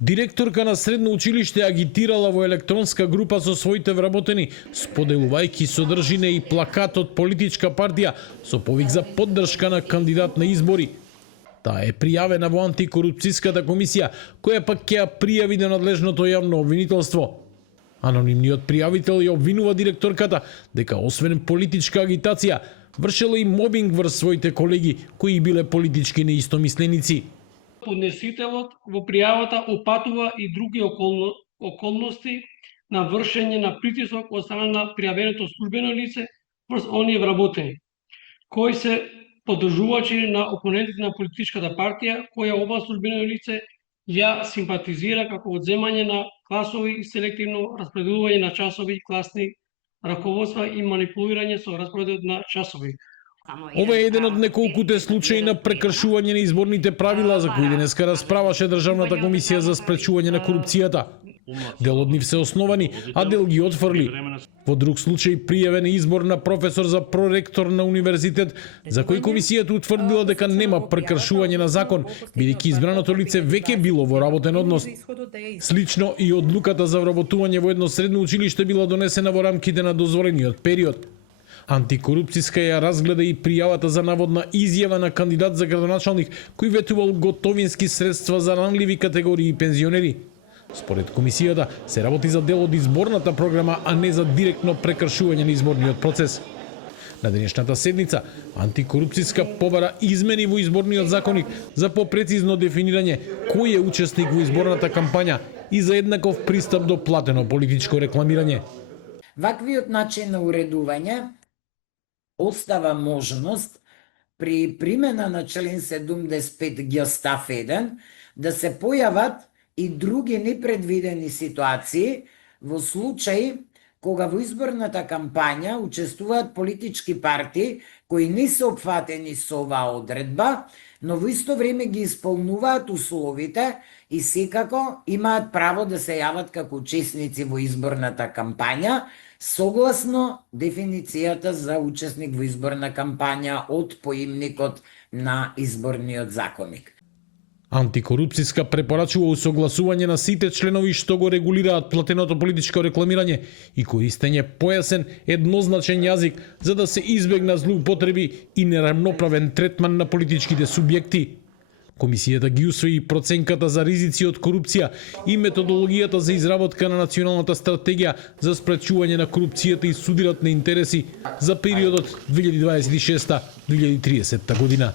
Директорка на средно училиште агитирала во електронска група со своите вработени, споделувајќи содржина и плакат од политичка партија со повик за поддршка на кандидат на избори. Таа е пријавена во антикорупцијската комисија, која пак ќе ја пријави до надлежното јавно обвинителство. Анонимниот пријавител ја обвинува директорката дека освен политичка агитација, вршела и мобинг врз своите колеги кои биле политички неистомисленици. Поднесителот во пријавата опатува и други околности на вршење на притисок од страна на пријавеното службено лице врз оние вработени, кои се поддржувачи на опонентите на политичката партија, која ова службено лице ја симпатизира, како одземање на класови и селективно распределување на часови, класни раководства и манипулирање со распоредот на часови. Ова е еден од неколкуте случаи на прекршување на изборните правила за кои денеска расправаше Државната комисија за спречување на корупцијата. Дел од нив се основани, а дел ги отфрли. Во друг случај пријавен е избор на професор за проректор на универзитет, за кој комисијата утврдила дека нема прекршување на закон, бидејќи избраното лице веќе било во работен однос. Слично и одлуката за вработување во едно средно училиште била донесена во рамките на дозволениот период. Антикорупцијска ја разгледа и пријавата за наводна изјава на кандидат за градоначалник кој ветувал готовински средства за ранливи категории пензионери. Според комисијата се работи за дел од изборната програма, а не за директно прекршување на изборниот процес. На денешната седница антикорупцијска побара измени во изборниот законник за попрецизно дефинирање кој е учесник во изборната кампања и за еднаков пристап до платено политичко рекламирање. Ваквиот начин на уредување остава можност при примена на член 75 г став 1 да се појават и други непредвидени ситуации во случаи кога во изборната кампања учествуваат политички партии кои не се опфатени со оваа одредба, но во исто време ги исполнуваат условите и секако имаат право да се јават како учесници во изборната кампања, согласно дефиницијата за учесник во изборна кампања од поимникот на изборниот законник. Антикорупцијска препорачува усогласување на сите членови што го регулираат платеното политичко рекламирање и користење појасен еднозначен јазик за да се избегнат злоупотреби и неравноправен третман на политичките субјекти. Комисијата ги усвои проценката за ризици од корупција и методологијата за изработка на националната стратегија за спречување на корупцијата и судират на интереси за периодот 2026-2030 година.